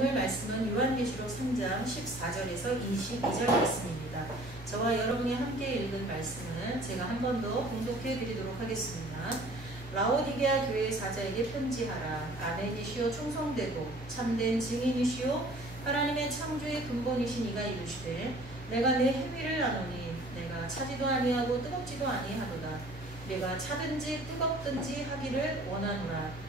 오늘 말씀은 요한계시록 3장 14절에서 22절 말씀입니다. 저와 여러분이 함께 읽은 말씀은 제가 한 번 더 봉독해 드리도록 하겠습니다. 라오디게아 교회 사자에게 편지하라. 아멘이시오 충성되고 참된 증인이시오 하나님의 창조의 근본이신 이가 이르시되 내가 내 행위를 아노니 내가 차지도 아니하고 뜨겁지도 아니하도다. 내가 차든지 뜨겁든지 하기를 원하노라.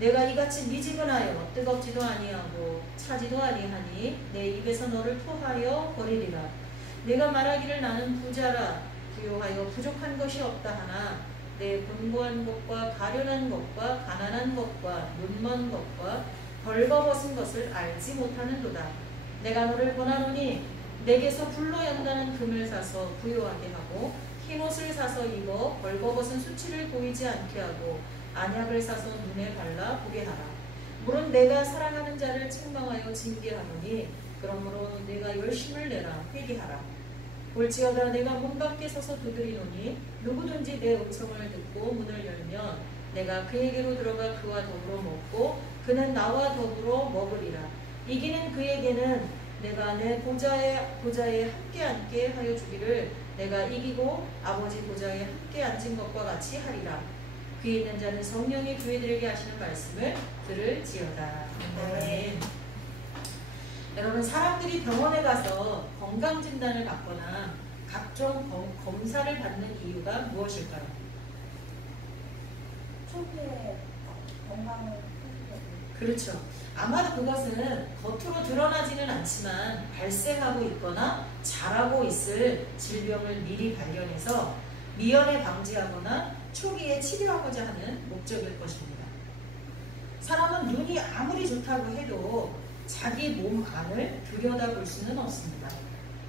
내가 이같이 미지근하여 뜨겁지도 아니하고 차지도 아니하니 내 입에서 너를 토하여 버리리라. 내가 말하기를 나는 부자라 부요하여 부족한 것이 없다 하나 내 곤고한 것과 가련한 것과 가난한 것과 눈먼 것과 벌거벗은 것을 알지 못하는도다. 내가 너를 권하노니 내게서 불로 연다는 금을 사서 부요하게 하고 흰옷을 사서 입어 벌거벗은 수치를 보이지 않게 하고 안약을 사서 눈에 발라 보게 하라. 물은 내가 사랑하는 자를 책망하여 징계하노니 그러므로 내가 열심을 내라 회개하라. 볼지어다 내가 문 밖에 서서 두드리노니 누구든지 내 음성을 듣고 문을 열면 내가 그에게로 들어가 그와 더불어 먹고 그는 나와 더불어 먹으리라. 이기는 그에게는 내가 내 보좌에 함께 앉게 하여 주기를 내가 이기고 아버지 보좌에 함께 앉은 것과 같이 하리라. 귀에 있는 자는 성령이 교회들에게 하시는 말씀을 들을지어다. 아멘. 여러분, 사람들이 병원에 가서 건강진단을 받거나 각종 검사를 받는 이유가 무엇일까요? 초기에 건강을 그렇죠. 아마도 그것은 겉으로 드러나지는 않지만 발생하고 있거나 자라고 있을 질병을 미리 발견해서 미연에 방지하거나 초기에 치료하고자 하는 목적일 것입니다. 사람은 눈이 아무리 좋다고 해도 자기 몸 안을 들여다볼 수는 없습니다.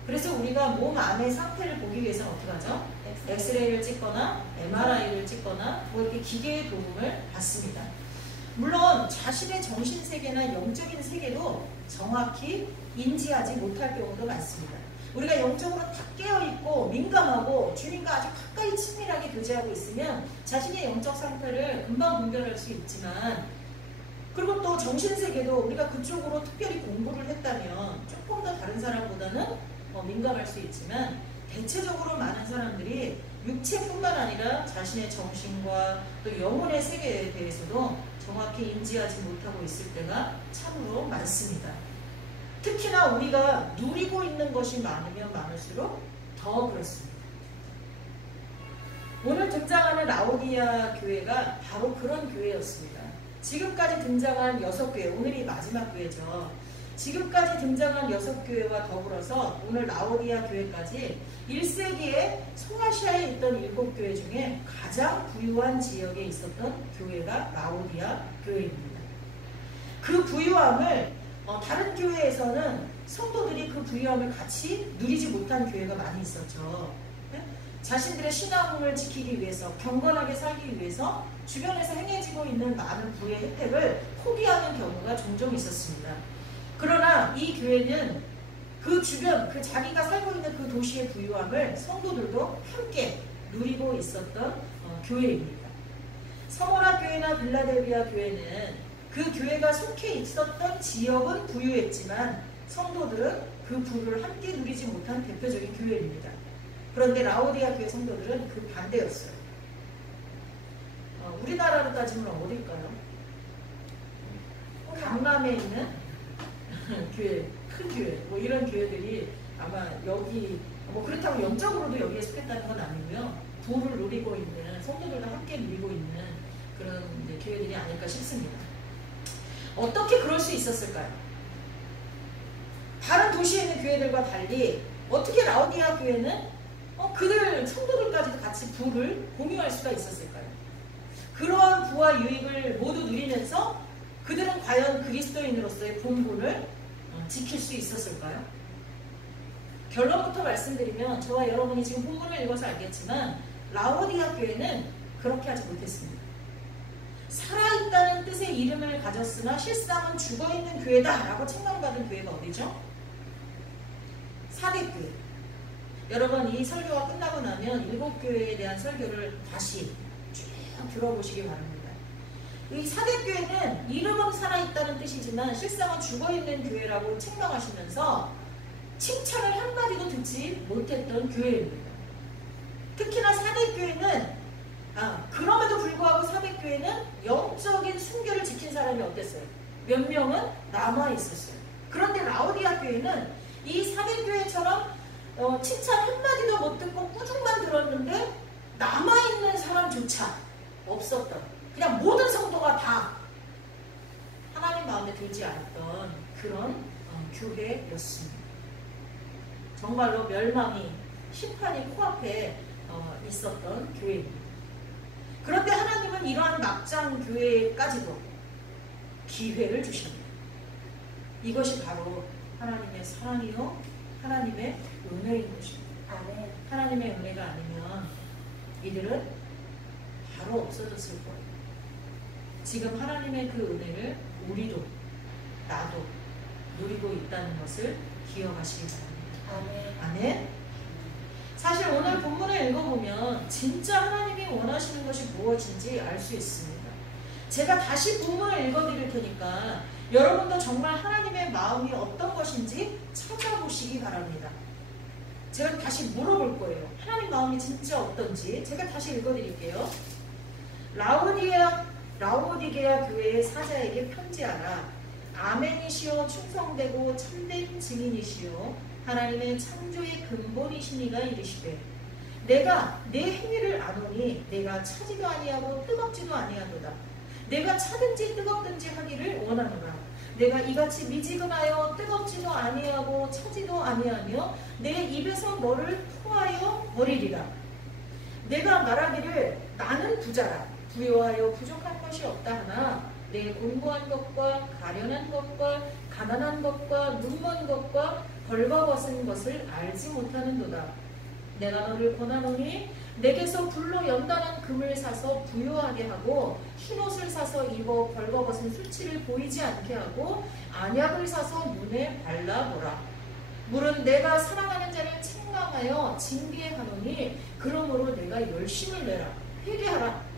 그래서 우리가 몸 안의 상태를 보기 위해서는 어떻게 하죠? 엑스레이를 찍거나 MRI를 찍거나 뭐 이렇게 기계의 도움을 받습니다. 물론 자신의 정신세계나 영적인 세계도 정확히 인지하지 못할 경우도 많습니다. 우리가 영적으로 다 깨어있고 민감하고 주님과 아주 가까이 친밀하게 교제하고 있으면 자신의 영적 상태를 금방 분별할 수 있지만, 그리고 또 정신세계도 우리가 그쪽으로 특별히 공부를 했다면 조금 더 다른 사람보다는 민감할 수 있지만, 대체적으로 많은 사람들이 육체뿐만 아니라 자신의 정신과 또 영혼의 세계에 대해서도 정확히 인지하지 못하고 있을 때가 참으로 많습니다. 특히나 우리가 누리고 있는 것이 많으면 많을수록 더 그렇습니다. 오늘 등장하는 라오디게아 교회가 바로 그런 교회였습니다. 지금까지 등장한 6교회, 오늘이 마지막 교회죠. 지금까지 등장한 6교회와 더불어서 오늘 라오디게아 교회까지 1세기에 소아시아에 있던 7교회 중에 가장 부유한 지역에 있었던 교회가 라오디게아 교회입니다. 그 부유함을 다른 교회에서는 성도들이 그 부유함을 같이 누리지 못한 교회가 많이 있었죠. 자신들의 신앙을 지키기 위해서, 경건하게 살기 위해서 주변에서 행해지고 있는 많은 부의 혜택을 포기하는 경우가 종종 있었습니다. 그러나 이 교회는 그 주변, 그 자기가 살고 있는 그 도시의 부유함을 성도들도 함께 누리고 있었던 교회입니다. 서머나 교회나 빌라델비아 교회는 그 교회가 속해 있었던 지역은 부유했지만 성도들은 그 부를 함께 누리지 못한 대표적인 교회입니다. 그런데 라오디게아 교회 성도들은 그 반대였어요. 우리나라로 따지면 어딜까요? 강남에 있는 교회, 큰 교회, 뭐 이런 교회들이 아마 여기, 뭐 그렇다고 영적으로도 여기에 속했다는 건 아니고요. 부를 누리고 있는, 성도들과 함께 누리고 있는 그런 교회들이 아닐까 싶습니다. 어떻게 그럴 수 있었을까요? 다른 도시에 있는 교회들과 달리 어떻게 라오디게아 교회는 그들 성도들까지도 같이 부를 공유할 수가 있었을까요? 그러한 부와 유익을 모두 누리면서 그들은 과연 그리스도인으로서의 본분을 지킬 수 있었을까요? 결론부터 말씀드리면 저와 여러분이 지금 본문을 읽어서 알겠지만 라오디게아 교회는 그렇게 하지 못했습니다. 살아있다는 뜻의 이름을 가졌으나 실상은 죽어있는 교회다 라고 책망받은 교회가 어디죠? 사대교회. 여러분, 이 설교가 끝나고 나면 7교회에 대한 설교를 다시 쭉 들어보시기 바랍니다. 이 사대교회는 이름은 살아있다는 뜻이지만 실상은 죽어있는 교회라고 책망하시면서 칭찬을 한마디도 듣지 못했던 교회입니다. 특히나 사대교회는 그럼에도 불구하고 사대교회는 영적인 순결을 지킨 사람이 어땠어요? 몇 명은 남아있었어요. 그런데 라오디아 교회는 이 사대교회처럼 칭찬 한마디도 못 듣고 꾸중만 들었는데 남아있는 사람조차 없었던, 그냥 모든 성도가 다 하나님 마음에 들지 않았던 그런 교회였습니다. 정말로 멸망이, 심판이 코앞에 있었던 교회입니다. 그런데 하나님은 이러한 막장 교회까지도 기회를 주십니다. 이것이 바로 하나님의 사랑이요, 하나님의 은혜인 것입니다. 아멘. 하나님의 은혜가 아니면 이들은 바로 없어졌을 거예요. 지금 하나님의 그 은혜를 우리도, 나도 누리고 있다는 것을 기억하시기 바랍니다. 아멘. 아멘. 사실 오늘 본문을 읽어보면 진짜 하나님이 원하시는 것이 무엇인지 알 수 있습니다. 제가 다시 본문을 읽어드릴 테니까 여러분도 정말 하나님의 마음이 어떤 것인지 찾아보시기 바랍니다. 제가 다시 물어볼 거예요. 하나님 마음이 진짜 어떤지 제가 다시 읽어드릴게요. 라오디게아 교회의 사자에게 편지하라. 아멘이시오, 충성되고 참된 증인이시오, 하나님의 창조의 근본이시니가 이르시되, 내가 내 행위를 아노니 내가 차지도 아니하고 뜨겁지도 아니하도다. 내가 차든지 뜨겁든지 하기를 원하노라. 내가 이같이 미지근하여 뜨겁지도 아니하고 차지도 아니하며 내 입에서 너를 토하여 버리리라. 내가 말하기를 나는 부자라. 부요하여 부족한 것이 없다 하나 내 공고한 것과 가련한 것과 가난한 것과 눈먼 것과 벌거벗은 것을 알지 못하는도다. 내가 너를 권하노니 내게서 불로 연단한 금을 사서 부요하게 하고 흰옷을 사서 입어 벌거벗은 수치를 보이지 않게 하고 안약을 사서 눈에 발라보라. 물은 내가 사랑하는 자를 책망하여 징계하노니 그러므로 내가 열심을 내라. 회개하라.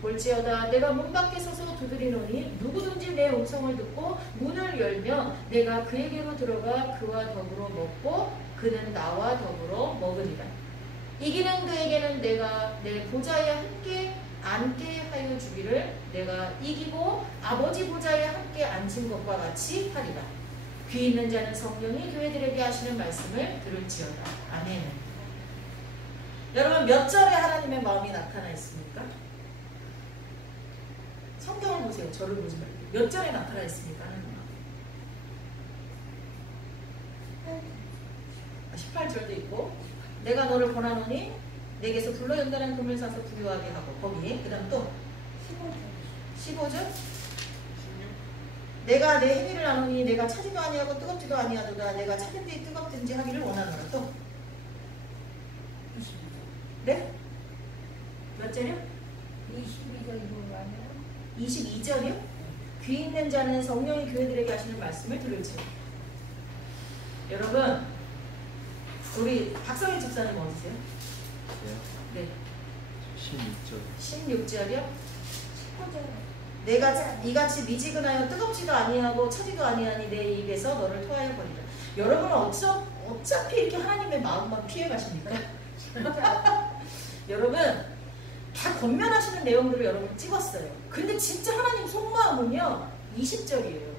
볼지어다 내가 문 밖에 서서 두드리노니 누구든지 내 음성을 듣고 문을 열면 내가 그에게로 들어가 그와 더불어 먹고 그는 나와 더불어 먹으리라. 이기는 그에게는 내가 내 보좌에 함께 앉게 하여 주기를 내가 이기고 아버지 보좌에 함께 앉은 것과 같이 하리라. 귀 있는 자는 성령이 교회들에게 하시는 말씀을 들을지어다. 아멘. 여러분 몇 절에 하나님의 마음이 나타나 있습니까? 성경을 보세요. 저를 보지 말고. 몇 절에 나타나 있습니까? 하나님 마음. 18절도 있고, 내가 너를 권하노니 내게서 불로 연단한 금을 사서 부유하게 하고, 거기 그 다음 또 15절 내가 내 행위를 아노니 내가 차지도 아니하고 뜨겁지도 아니하도다. 내가 차든지 뜨겁든지 하기를 원하노라. 또 22절. 네? 몇 절이요? 22절이고 아니야? 22절이요? 귀 있는 자는 성령이 교회들에게 하시는 말씀을 들을지어다. 여러분 우리 박성희 집사님 어디세요? 네. 16절. 16절이요? 19절. 내가 이같이 미지근하여 뜨겁지도 아니하고 차지도 아니하니 내 입에서 너를 토하여 버리라. 여러분은 어차피 이렇게 하나님의 마음만 피해 가십니까? 여러분 다 권면하시는 내용들을 여러분 찍었어요. 근데 진짜 하나님 속마음은요 20절이에요.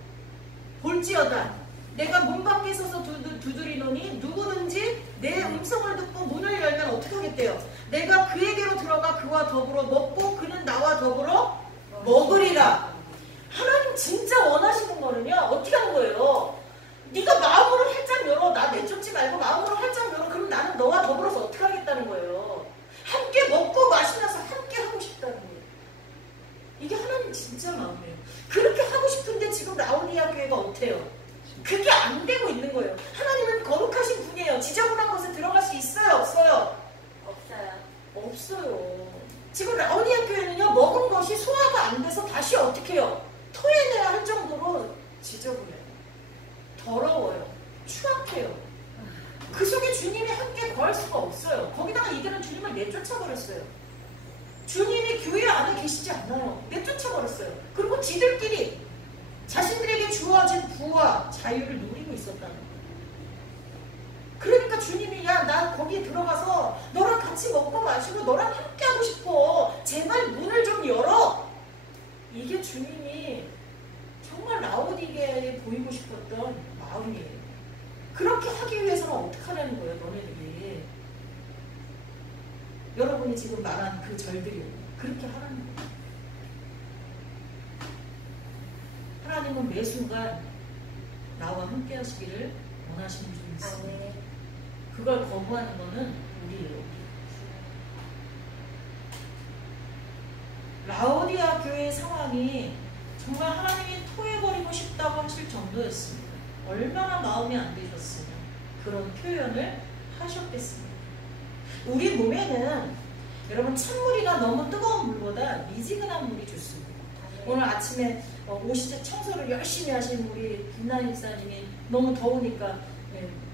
볼지어다 내가 문 밖에 서서 두드리노니 누구든지 내 음성을 듣고 문을 열면 어떻게 하겠대요? 내가 그에게로 들어가 그와 더불어 먹고 그는 나와 더불어 먹으리라. 하나님 진짜 원하시는 거는요 어떻게 하는 거예요? 네가 마음으로 활짝 열어. 나 내쫓지 말고 마음으로 활짝 열어. 그럼 나는 너와 더불어서 어떻게 하겠다는 거예요? 함께 먹고 마시면서 함께 하고 싶다는 거예요. 이게 하나님 진짜 마음이에요. 그렇게 하고 싶은데 지금 라오디아 교회가 어때요? 그게 안 되고 있는 거예요. 하나님은 거룩하신 분이에요. 지저분한 곳에 들어갈 수 있어요? 없어요? 없어요. 없어요. 지금 라오디아 교회는요 먹은 것이 소화가 안 돼서 다시 어떻게 해요? 토해내야 할 정도로 지저분해요. 더러워요. 추악해요. 그 속에 주님이 함께 거할 수가 없어요. 거기다가 이들은 주님을 내쫓아버렸어요. 주님이 교회 안에 계시지 않아요. 내쫓아버렸어요. 그리고 지들끼리 자신들에게 주어진 부와 자유를 누리고 있었다는 거예요. 그러니까 주님이 야, 나 거기 들어가서 너랑 같이 먹고 마시고 너랑 함께 하고 싶어. 제발 문을 좀 열어. 이게 주님이 정말 라오디게아에 보이고 싶었던 마음이에요. 그렇게 하기 위해서는 어떻게 하라는 거예요, 너네들이. 여러분이 지금 말한 그 절들이 그렇게 하라는 거예요. 하나님은 매 순간 나와 함께 하시기를 원하시는 분이 있습니다. 그걸 거부하는 거는 우리예요. 라오디아 교회의 상황이 정말 하나님이 토해버리고 싶다고 하실 정도였습니다. 얼마나 마음이 안 되셨으면 그런 표현을 하셨겠습니까? 우리 몸에는 여러분 찬물이나 너무 뜨거운 물보다 미지근한 물이 좋습니다. 오늘 아침에 오시제 청소를 열심히 하신 우리 김나희 목사님이 너무 더우니까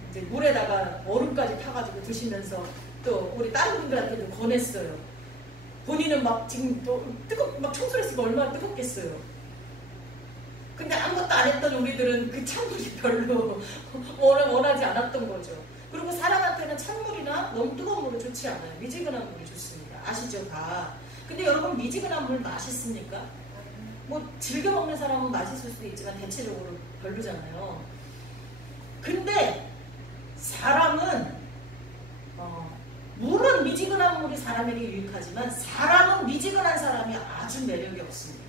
이제 물에다가 얼음까지 타가지고 드시면서 또 우리 다른 분들한테도 권했어요. 본인은 막 지금 또 막 청소를 했으니까 얼마나 뜨겁겠어요. 근데 아무것도 안 했던 우리들은 그 찬물이 별로 원하지 않았던 거죠. 그리고 사람한테는 찬물이나 너무 뜨거운 물은 좋지 않아요. 미지근한 물이 좋습니다. 아시죠 다. 근데 여러분 미지근한 물 맛있습니까? 뭐 즐겨 먹는 사람은 맛있을 수도 있지만 대체적으로 별로잖아요. 근데 사람은 물은 미지근한 물이 사람에게 유익하지만 사람은 미지근한 사람이 아주 매력이 없습니다.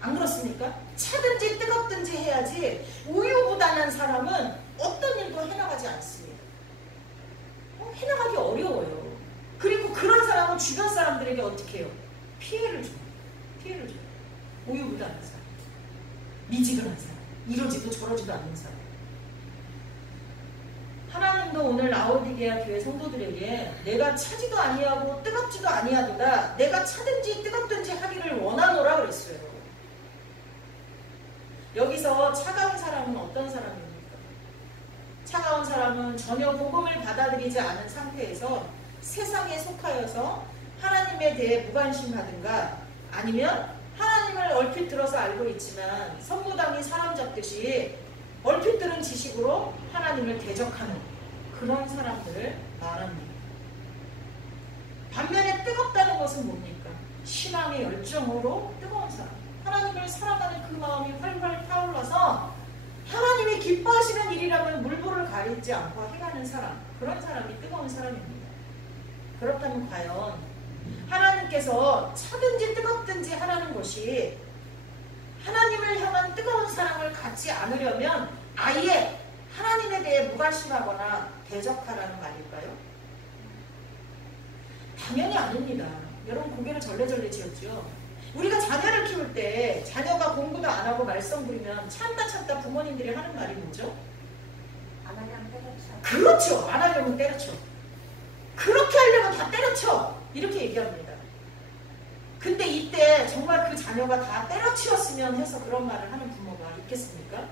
안 그렇습니까? 차든지 뜨겁든지 해야지 우유부단한 사람은 어떤 일도 해나가지 않습니다. 해나가기 어려워요. 그리고 그런 사람은 주변 사람들에게 어떻게 해요? 피해를 줘요. 피해를 줘요. 우유부단한 사람, 미지근한 사람, 이러지도 저러지도 않는 사람. 하나님도 오늘 라오디게아 교회 성도들에게 내가 차지도 아니하고 뜨겁지도 아니하도다 내가 차든지 뜨겁든지 하기를 원하노라 그랬어요. 여기서 차가운 사람은 어떤 사람입니까? 차가운 사람은 전혀 복음을 받아들이지 않은 상태에서 세상에 속하여서 하나님에 대해 무관심하든가 아니면 하나님을 얼핏 들어서 알고 있지만 선무당이 사람 잡듯이 얼핏 들은 지식으로 하나님을 대적하는 그런 사람들을 말합니다. 반면에 뜨겁다는 것은 뭡니까? 신앙의 열정으로 뜨거운 사람. 하나님을 사랑하는 그 마음이 활활 타올라서 하나님이 기뻐하시는 일이라면 물불을 가리지 않고 행하는 사람. 그런 사람이 뜨거운 사람입니다. 그렇다면 과연 하나님께서 차든지 뜨겁든지 하라는 것이 하나님을 향한 뜨거운 사랑을 갖지 않으려면 아예 하나님에 대해 무관심하거나 대적하라는 말일까요? 당연히 아닙니다. 여러분 고개를 절레절레 지었죠. 우리가 자녀를 키울 때 자녀가 공부도 안 하고 말썽 부리면 참다 부모님들이 하는 말이 뭐죠? 안 하려면 때려쳐. 그렇죠. 안 하려면 때려쳐. 그렇게 하려면 다 때려쳐. 이렇게 얘기합니다. 근데 이때 정말 그 자녀가 다 때려치웠으면 해서 그런 말을 하는 부모가 있겠습니까?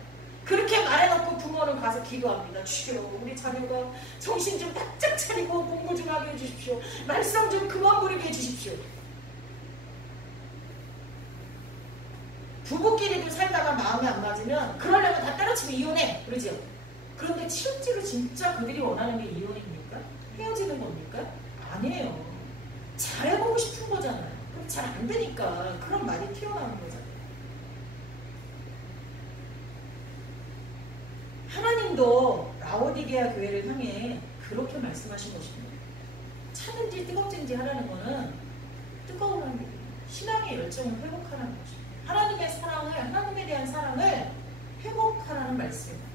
그렇게 말해놓고 부모는 가서 기도합니다. 주여 우리 자녀가 정신 좀 바짝 차리고 공부 좀 하게 해주십시오. 말썽 좀 그만 부리게 해주십시오. 부부끼리도 살다가 마음이 안 맞으면 그러려면 다 때려치고 이혼해 그러죠. 그런데 실제로 진짜 그들이 원하는 게 이혼입니까? 헤어지는 겁니까? 아니에요. 잘해보고 싶은 거잖아요. 그럼 잘 안 되니까 그런 말이 튀어나오는 거잖아요. 하나님도 라오디게아 교회를 향해 그렇게 말씀하신 것입니다. 차든지 뜨겁든지 하라는 거는 뜨거운 게 신앙의 열정을 회복하라는 것입니다. 하나님의 사랑을, 하나님에 대한 사랑을 회복하라는 말씀입니다.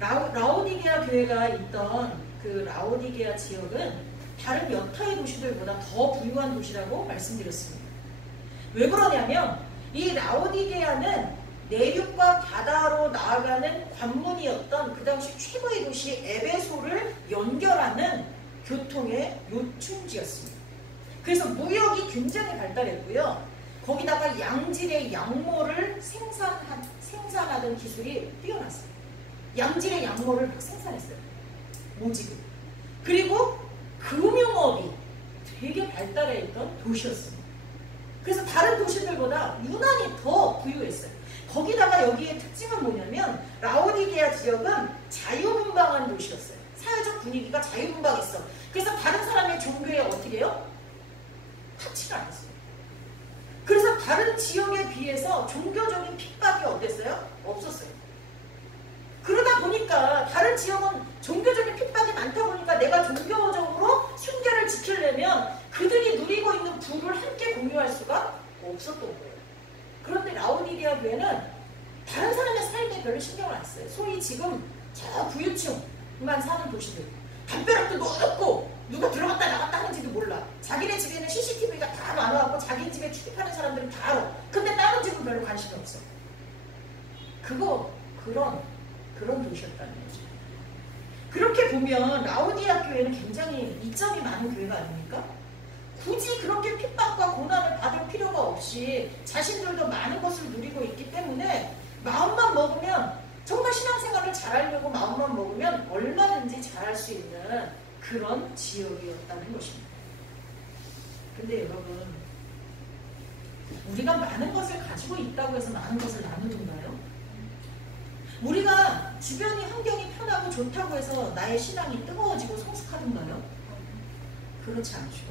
라오디게아 교회가 있던 그 라오디게아 지역은 다른 여타의 도시들보다 더 부유한 도시라고 말씀드렸습니다. 왜 그러냐면 이 라오디게아는 내륙과 바다로 나아가는 관문이었던 그 당시 최고의 도시 에베소를 연결하는 교통의 요충지였습니다. 그래서 무역이 굉장히 발달했고요. 거기다가 양질의 양모를 생산하던 기술이 뛰어났어요. 양질의 양모를 막 생산했어요. 모직을. 그리고 금융업이 되게 발달해 있던 도시였습니다. 그래서 다른 도시들보다 유난히 더 부유했어요. 거기다가 여기의 특징은 뭐냐면 라오디게아 지역은 자유분방한 도시였어요. 사회적 분위기가 자유분방했어. 그래서 다른 사람의 종교에 어떻게 해요? 타치를 안 했어요. 그래서 다른 지역에 비해서 종교적인 핍박이 어땠어요? 없었어요. 그러다 보니까 다른 지역은 종교적인 핍박이 많다 보니까 내가 종교적으로 순결을 지키려면 그들이 누리고 있는 부를 함께 공유할 수가 없었던 거예요. 그런데 라오디게아 교회는 다른 사람의 삶에 별로 신경을 안 써요. 소위 지금 저 부유층만 사는 도시들, 담벼락도 높고 누가 들어갔다 나갔다 하는지도 몰라. 자기네 집에는 CCTV가 다 많아갖고 자기 집에 출입하는 사람들은 다 알아. 근데 다른 집은 별로 관심이 없어. 그런 도시였다는 거죠. 그렇게 보면 라오디게아 교회는 굉장히 이점이 많은 교회가 아닙니까? 굳이 그렇게 핍박과 고난을 받을 필요가 없이 자신들도 많은 것을 누리고 있기 때문에 마음만 먹으면, 정말 신앙생활을 잘하려고 마음만 먹으면 얼마든지 잘할 수 있는 그런 지역이었다는 것입니다. 근데 여러분, 우리가 많은 것을 가지고 있다고 해서 많은 것을 나누던가요? 우리가 주변이 환경이 편하고 좋다고 해서 나의 신앙이 뜨거워지고 성숙하던가요? 그렇지 않죠.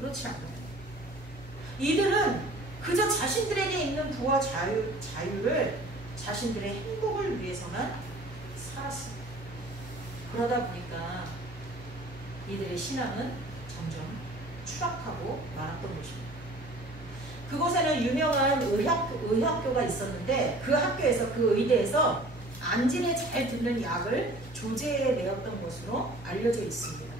그렇지 않아요. 이들은 그저 자신들에게 있는 부와 자유를 자신들의 행복을 위해서만 살았습니다. 그러다 보니까 이들의 신앙은 점점 추락하고 말았던 것입니다. 그곳에는 유명한 의학교가 있었는데 그 학교에서, 그 의대에서 안진에 잘 듣는 약을 조제내었던 것으로 알려져 있습니다.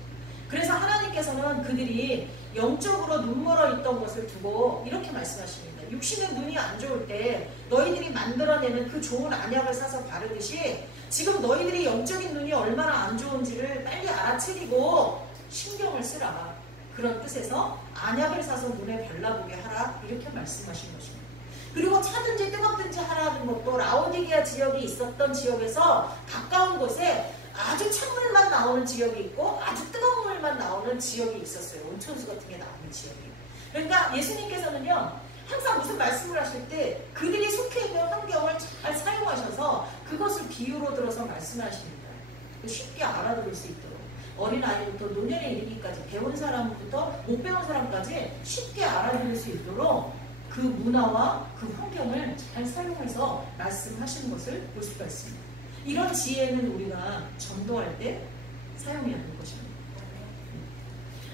그래서 하나님께서는 그들이 영적으로 눈멀어 있던 것을 두고 이렇게 말씀하십니다. 육신의 눈이 안 좋을 때 너희들이 만들어내는 그 좋은 안약을 사서 바르듯이 지금 너희들이 영적인 눈이 얼마나 안 좋은지를 빨리 알아채리고 신경을 쓰라. 그런 뜻에서 안약을 사서 눈에 발라보게 하라. 이렇게 말씀하신 것입니다. 그리고 차든지 뜨겁든지 하라는 것도 라오디게아 지역이 있었던 지역에서 가까운 곳에 아주 찬물만 나오는 지역이 있고 아주 뜨거운 물만 나오는 지역이 있었어요. 온천수 같은 게 나오는 지역이. 그러니까 예수님께서는요, 항상 무슨 말씀을 하실 때 그들이 속해 있는 환경을 잘 사용하셔서 그것을 비유로 들어서 말씀하십니다. 쉽게 알아들을 수 있도록. 어린아이부터 노년에 이르기까지, 배운 사람부터 못 배운 사람까지 쉽게 알아들을 수 있도록 그 문화와 그 환경을 잘 사용해서 말씀하시는 것을 볼 수가 있습니다. 이런 지혜는 우리가 전도할 때 사용해야 할 것입니다.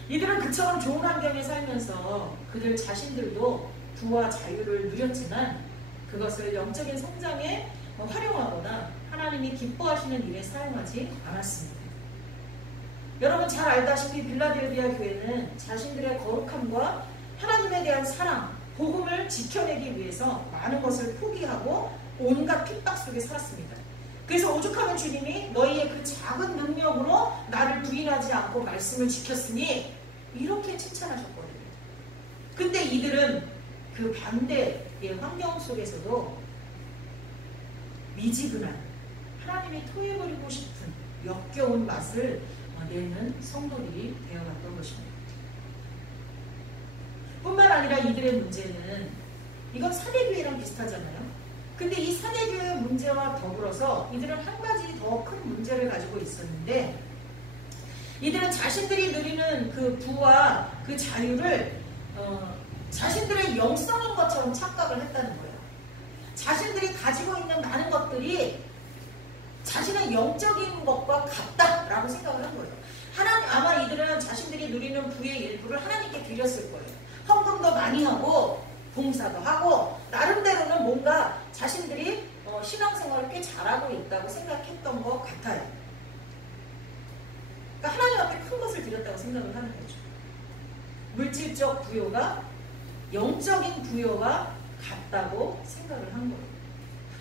이들은 그처럼 좋은 환경에 살면서 그들 자신들도 부와 자유를 누렸지만 그것을 영적인 성장에 활용하거나 하나님이 기뻐하시는 일에 사용하지 않았습니다. 여러분 잘 알다시피 빌라델비아 교회는 자신들의 거룩함과 하나님에 대한 사랑, 복음을 지켜내기 위해서 많은 것을 포기하고 온갖 핍박 속에 살았습니다. 그래서 오죽하면 주님이 너희의 그 작은 능력으로 나를 부인하지 않고 말씀을 지켰으니 이렇게 칭찬하셨거든요. 근데 이들은 그 반대의 환경 속에서도 미지근한, 하나님이 토해버리고 싶은 역겨운 맛을 내는 성도들이 되어갔던 것입니다. 뿐만 아니라 이들의 문제는, 이건 사대교회랑 비슷하잖아요. 근데 이 사대교회 문제와 더불어서 이들은 한 가지 더 큰 문제를 가지고 있었는데, 이들은 자신들이 누리는 그 부와 그 자유를 자신들의 영성인 것처럼 착각을 했다는 거예요. 자신들이 가지고 있는 많은 것들이 자신의 영적인 것과 같다라고 생각을 한 거예요. 아마 이들은 자신들이 누리는 부의 일부를 하나님께 드렸을 거예요. 헌금도 많이 하고 봉사도 하고 나름대로는 뭔가 자신들이 신앙생활을 꽤 잘하고 있다고 생각했던 것 같아요. 그러니까 하나님 앞에 큰 것을 드렸다고 생각을 하는 거죠. 물질적 부여가 영적인 부여가 같다고 생각을 한 거예요.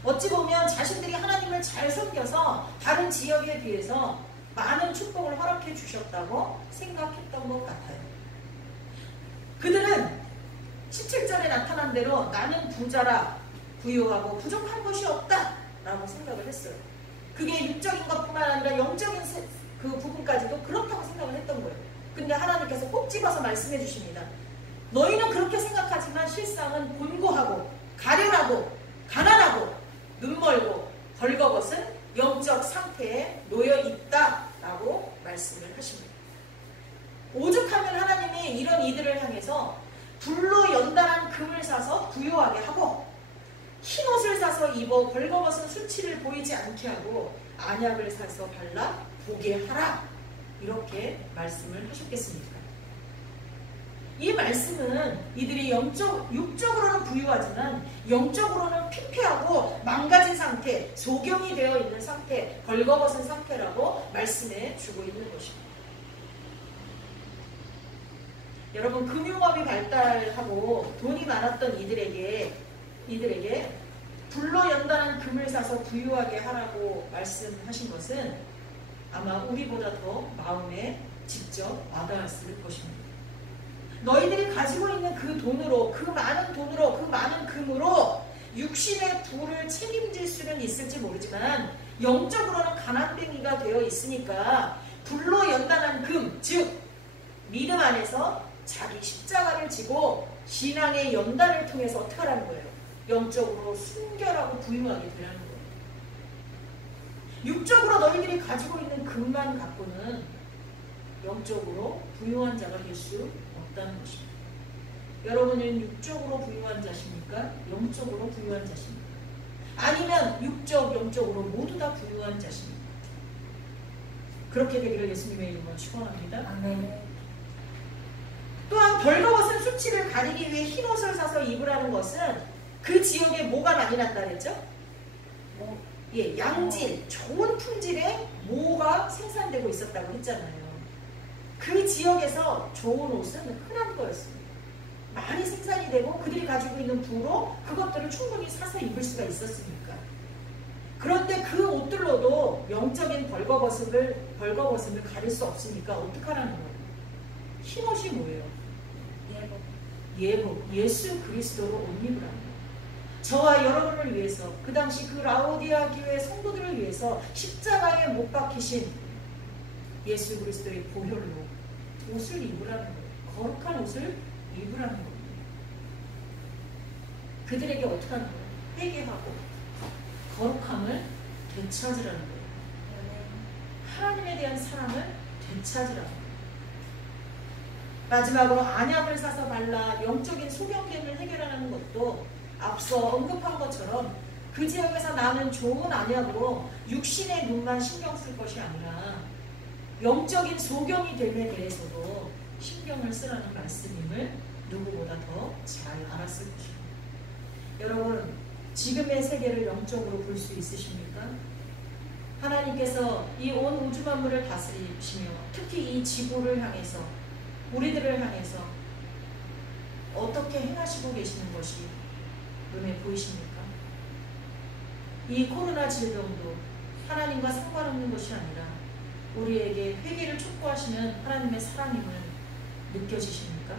어찌 보면 자신들이 하나님을 잘 섬겨서 다른 지역에 비해서 많은 축복을 허락해 주셨다고 생각했던 것 같아요. 그들은 17절에 나타난 대로 나는 부자라 부유하고 부족한 것이 없다 라고 생각을 했어요. 그게 육적인 것뿐만 아니라 영적인 그 부분까지도 그렇다고 생각을 했던 거예요. 근데 하나님께서 꼭 집어서 말씀해 주십니다. 너희는 그렇게 생각하지만 실상은 곤고하고 가련하고 가난하고 눈멀고 벌거벗은 영적 상태에 놓여 있다라고 말씀을 하십니다. 오죽하면 하나님이 이런 이들을 향해서 불로 연단한 금을 사서 부유하게 하고 흰옷을 사서 입어 벌거벗은 수치를 보이지 않게 하고 안약을 사서 발라 보게 하라, 이렇게 말씀을 하셨겠습니까? 이 말씀은 이들이 육적으로는 부유하지만 영적으로는 피폐하고 망가진 상태, 소경이 되어 있는 상태, 벌거벗은 상태라고 말씀해 주고 있는 것입니다. 여러분, 금융업이 발달하고 돈이 많았던 이들에게 불로 연단한 금을 사서 부유하게 하라고 말씀하신 것은 아마 우리보다 더 마음에 직접 와닿았을 것입니다. 너희들이 가지고 있는 그 돈으로, 그 많은 돈으로, 그 많은 금으로 육신의 부를 책임질 수는 있을지 모르지만 영적으로는 가난뱅이가 되어 있으니까 불로 연단한 금, 즉 믿음 안에서 자기 십자가를 지고 신앙의 연단을 통해서 어떻게 하라는 거예요? 영적으로 순결하고 부유하게 되라는 거예요. 육적으로 너희들이 가지고 있는 금만 갖고는 영적으로 부유한 자가 될 수 없다는 것입니다. 여러분은 육적으로 부유한 자십니까? 영적으로 부유한 자십니까? 아니면 육적, 영적으로 모두 다 부유한 자십니까? 그렇게 되기를 예수님의 이름으로 축원합니다. 아멘. 또한 벌거벗은 수치를 가리기 위해 흰옷을 사서 입으라는 것은 그 지역에 뭐가 많이 난다 그랬죠? 양질, 좋은 품질의 모가 생산되고 있었다고 했잖아요. 그 지역에서 좋은 옷은 흔한 거였습니다. 많이 생산이 되고 그들이 가지고 있는 부로 그것들을 충분히 사서 입을 수가 있었으니까. 그런데 그 옷들로도 영적인 벌거벗음을 가릴 수 없으니까 어떡하라는 거예요? 흰옷이 뭐예요? 예복, 예수 그리스도로 옷 입으라는 거예요. 저와 여러분을 위해서, 그 당시 그 라오디아 교회 성도들을 위해서 십자가에 못 박히신 예수 그리스도의 보혈로 옷을 입으라는 거예요. 거룩한 옷을 입으라는 거예요. 그들에게 어떻게 하는 거예요? 회개하고 거룩함을 되찾으라는 거예요. 하나님에 대한 사랑을 되찾으라는 거예요. 마지막으로 안약을 사서 발라 영적인 소경됨을 해결하는 것도 앞서 언급한 것처럼 그 지역에서 나는 좋은 안약으로 육신의 눈만 신경 쓸 것이 아니라 영적인 소경이 됨에 대해서도 신경을 쓰라는 말씀임을 누구보다 더 잘 알았을 것입니다. 여러분, 지금의 세계를 영적으로 볼 수 있으십니까? 하나님께서 이 온 우주 만물을 다스리시며 특히 이 지구를 향해서, 우리들을 향해서 어떻게 행하시고 계시는 것이 눈에 보이십니까? 이 코로나 질병도 하나님과 상관없는 것이 아니라 우리에게 회개를 촉구하시는 하나님의 사랑임을 느껴지십니까?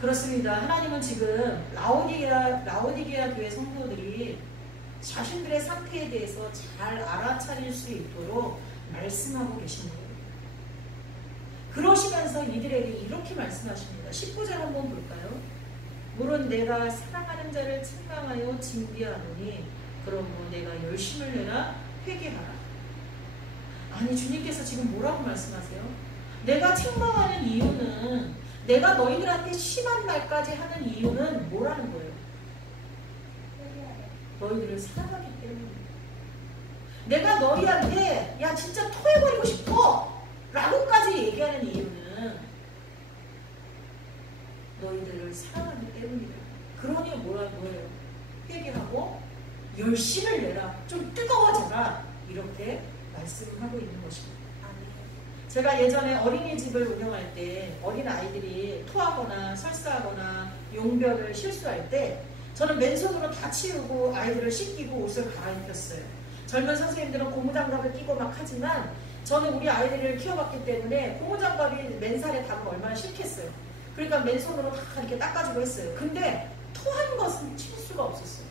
그렇습니다. 하나님은 지금 라오디게아 교회 성도들이 자신들의 상태에 대해서 잘 알아차릴 수 있도록 말씀하고 계신 거예요. 그러시면서 이들에게 이렇게 말씀하십니다. 19절 한번 볼까요? 물론 내가 사랑하는 자를 책망하여 징계하노니 그러므로 내가 열심을 내라 회개하라. 아니, 주님께서 지금 뭐라고 말씀하세요? 내가 책망하는 이유는, 내가 너희들한테 심한 말까지 하는 이유는 뭐라는 거예요? 너희들을 사랑하기 때문이에요. 내가 너희한테 야 진짜 토해버리고 싶어 라고까지 얘기하는 이유는 너희들을 사랑하기 때문이다. 그러니 뭐예요? 회개하고 열심을 내라, 좀 뜨거워져라, 이렇게 말씀하고 있는 것입니다. 제가 예전에 어린이집을 운영할 때 어린 아이들이 토하거나 설사하거나 용변을 실수할 때 저는 맨손으로 다 치우고 아이들을 씻기고 옷을 갈아입혔어요. 젊은 선생님들은 고무장갑을 끼고 막 하지만 저는 우리 아이들을 키워봤기 때문에 고무장갑이 맨살에 닿으면 얼마나 싫겠어요. 그러니까 맨손으로 다 이렇게 닦아주고 했어요. 근데 토한 것은 치울 수가 없었어요.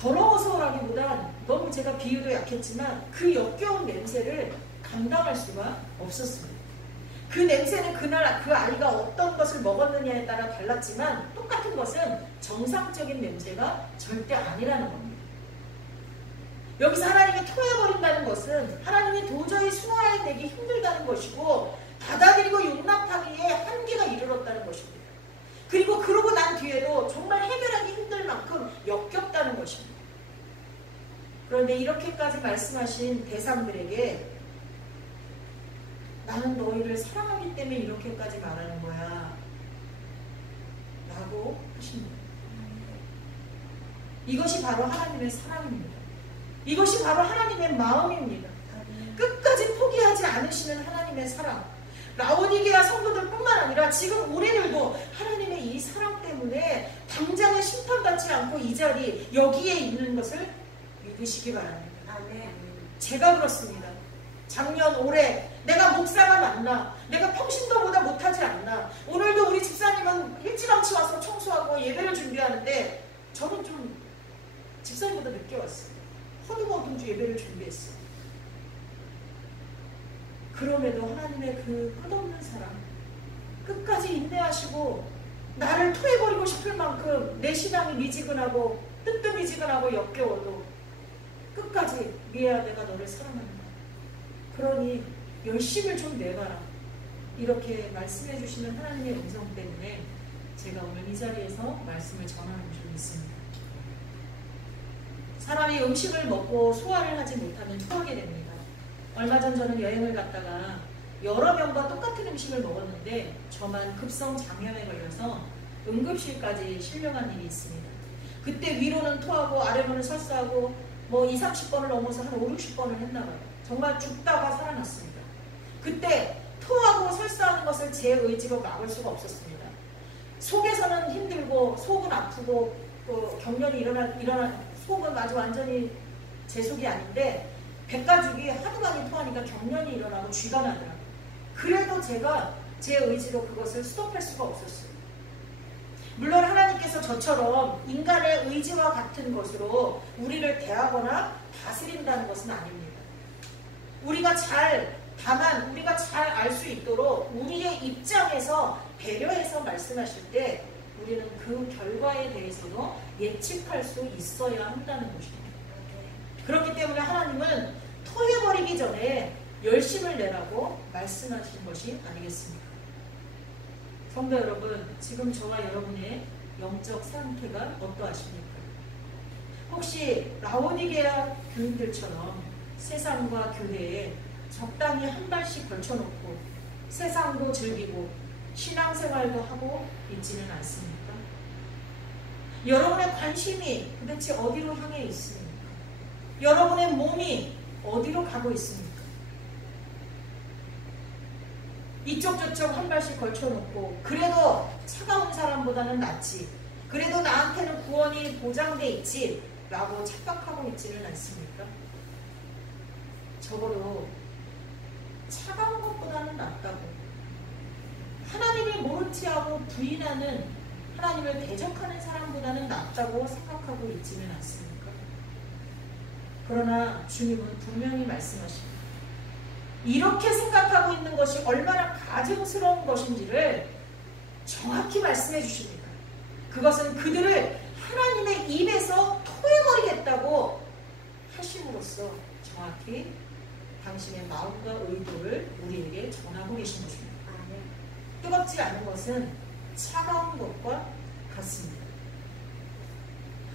더러워서라기보단 너무 제가 비유도 약했지만 그 역겨운 냄새를 감당할 수가 없었습니다. 그 냄새는 그날 그 아이가 어떤 것을 먹었느냐에 따라 달랐지만 똑같은 것은 정상적인 냄새가 절대 아니라는 겁니다. 여기서 하나님이 토해버린다는 것은 하나님이 도저히 수화해내기 힘들다는 것이고 받아들이고 용납하기에 한계가 이르렀다는 것입니다. 그리고 그러고 난 뒤에도 정말 해결하기 힘들 만큼 역겹다는 것입니다. 그런데 이렇게까지 말씀하신 대상들에게 나는 너희를 사랑하기 때문에 이렇게까지 말하는 거야 라고 하십니다. 이것이 바로 하나님의 사랑입니다. 이것이 바로 하나님의 마음입니다. 끝까지 포기하지 않으시는 하나님의 사랑. 라오디게아 성도들 뿐만 아니라 지금 우리들도 하나님의 이 사랑 때문에 당장은 심판받지 않고 이 자리 여기에 있는 것을 믿으시기 바랍니다. 제가 그렇습니다. 작년 올해 내가 목사가 맞나, 내가 평신도보다 못하지 않나, 오늘도 우리 집사님은 일찌감치 와서 청소하고 예배를 준비하는데 저는 좀 집사님보다 늦게 왔어요. 허둥허둥 예배를 준비했어요. 그럼에도 하나님의 그 끝없는 사랑, 끝까지 인내하시고 나를 토해버리고 싶을 만큼 내 신앙이 미지근하고 뜨뜻미지근하고 역겨워도 끝까지 미애야 내가 너를 사랑한다. 그러니 열심을 좀 내봐라. 이렇게 말씀해 주시는 하나님의 음성 때문에 제가 오늘 이 자리에서 말씀을 전하는 줄 믿습니다. 사람이 음식을 먹고 소화를 하지 못하면 토하게 됩니다. 얼마 전 저는 여행을 갔다가 여러 명과 똑같은 음식을 먹었는데 저만 급성 장염에 걸려서 응급실까지 실려간 일이 있습니다. 그때 위로는 토하고 아래로는 설사하고 뭐 20, 30번을 넘어서 한 5, 60번을 했나봐요. 정말 죽다가 살아났습니다. 그때 토하고 설사하는 것을 제 의지로 막을 수가 없었습니다. 속에서는 힘들고 속은 아프고 또 경련이 일어나 속은 아주 완전히 제 속이 아닌데 백가죽이 하도 많이 토하니까 경련이 일어나고 쥐가 나더라고요. 그래도 제가 제 의지로 그것을 스톱할 수가 없었어요. 물론 하나님께서 저처럼 인간의 의지와 같은 것으로 우리를 대하거나 다스린다는 것은 아닙니다. 다만 우리가 잘 알 수 있도록 우리의 입장에서 배려해서 말씀하실 때 우리는 그 결과에 대해서도 예측할 수 있어야 한다는 것입니다. 그렇기 때문에 하나님은 토해버리기 전에 열심을 내라고 말씀하신 것이 아니겠습니까? 성도 여러분, 지금 저와 여러분의 영적 상태가 어떠하십니까? 혹시 라오디게아 교인들처럼 세상과 교회에 적당히 한 발씩 걸쳐놓고 세상도 즐기고 신앙생활도 하고 있지는 않습니까? 여러분의 관심이 도대체 어디로 향해 있습니까? 여러분의 몸이 어디로 가고 있습니까? 이쪽 저쪽 한 발씩 걸쳐놓고 그래도 차가운 사람보다는 낫지, 그래도 나한테는 구원이 보장돼 있지 라고 착각하고 있지는 않습니까? 적어도 차가운 것보다는 낫다고, 하나님이 모른 체하고 부인하는, 하나님을 대적하는 사람보다는 낫다고 생각하고 있지는 않습니까? 그러나 주님은 분명히 말씀하십니다. 이렇게 생각하고 있는 것이 얼마나 가증스러운 것인지를 정확히 말씀해 주십니다. 그것은 그들을 하나님의 입에서 토해버리겠다고 하심으로써 정확히 당신의 마음과 의도를 우리에게 전하고 계신 것입니다. 뜨겁지 않은 것은 차가운 것과 같습니다.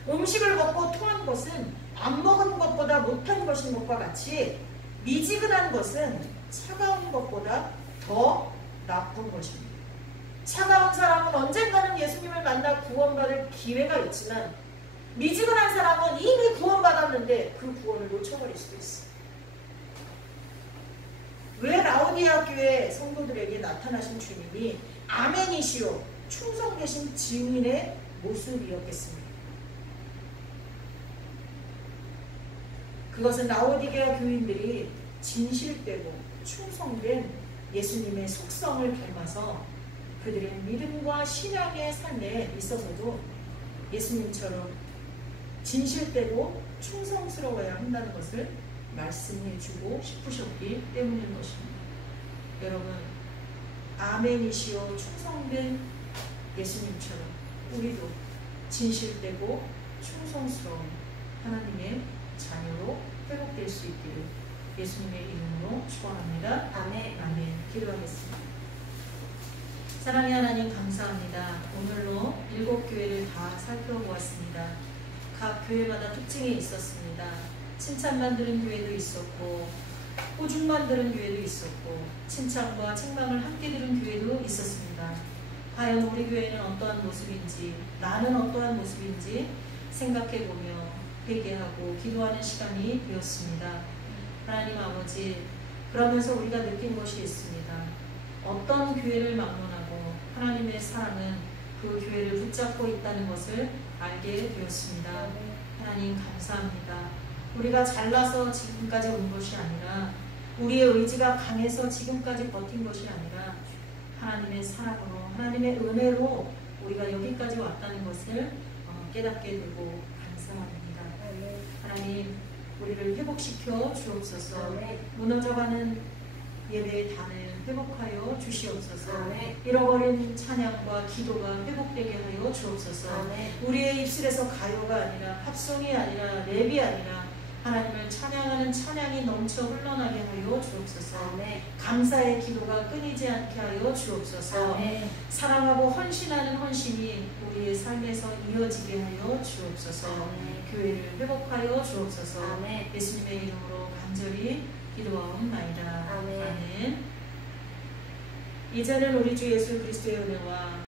음식을 먹고 토한 것은 안 먹은 것보다 못한 것인 것과 같이 미지근한 것은 차가운 것보다 더 나쁜 것입니다. 차가운 사람은 언젠가는 예수님을 만나 구원받을 기회가 있지만 미지근한 사람은 이미 구원받았는데 그 구원을 놓쳐버릴 수도 있어요. 왜 라오디게아 교회 성도들에게 나타나신 주님이 아멘이시오 충성되신 증인의 모습이었겠습니다. 그것은 라오디게아 교인들이 진실되고 충성된 예수님의 속성을 닮아서 그들의 믿음과 신앙의 삶에 있어서도 예수님처럼 진실되고 충성스러워야 한다는 것을 말씀해주고 싶으셨기 때문인 것입니다. 여러분, 아멘이시오 충성된 예수님처럼 우리도 진실되고 충성스러운 하나님의 자녀로 회복될 수 있기를 예수님의 이름으로 축원합니다. 아멘. 아멘. 기도하겠습니다. 사랑의 하나님 감사합니다. 오늘로 7교회를 다 살펴보았습니다. 각 교회마다 특징이 있었습니다. 칭찬만 들은 교회도 있었고 호중만 들은 교회도 있었고 칭찬과 책망을 함께 들은 교회도 있었습니다. 과연 우리 교회는 어떠한 모습인지, 나는 어떠한 모습인지 생각해보며 회개하고 기도하는 시간이 되었습니다. 하나님 아버지, 그러면서 우리가 느낀 것이 있습니다. 어떤 교회를 막론하고 하나님의 사랑은 그 교회를 붙잡고 있다는 것을 알게 되었습니다. 하나님 감사합니다. 우리가 잘나서 지금까지 온 것이 아니라 우리의 의지가 강해서 지금까지 버틴 것이 아니라 하나님의 사랑으로 하나님의 은혜로 우리가 여기까지 왔다는 것을 깨닫게 되고 감사합니다. 하나님 우리를 회복시켜 주옵소서. 무너져가는 예배의 단을 회복하여 주시옵소서. 잃어버린 찬양과 기도가 회복되게 하여 주옵소서. 우리의 입술에서 가요가 아니라 팝송이 아니라 랩이 아니라 하나님을 찬양하는 찬양이 넘쳐 흘러나게 하여 주옵소서. 감사의 기도가 끊이지 않게 하여 주옵소서. 사랑하고 헌신하는 헌신이 우리의 삶에서 이어지게 하여 주옵소서. 교회를 회복하여 주옵소서. 예수님의 이름으로 간절히 기도하옵나이다. 아멘. 이제는 우리 주 예수 그리스도의 은혜와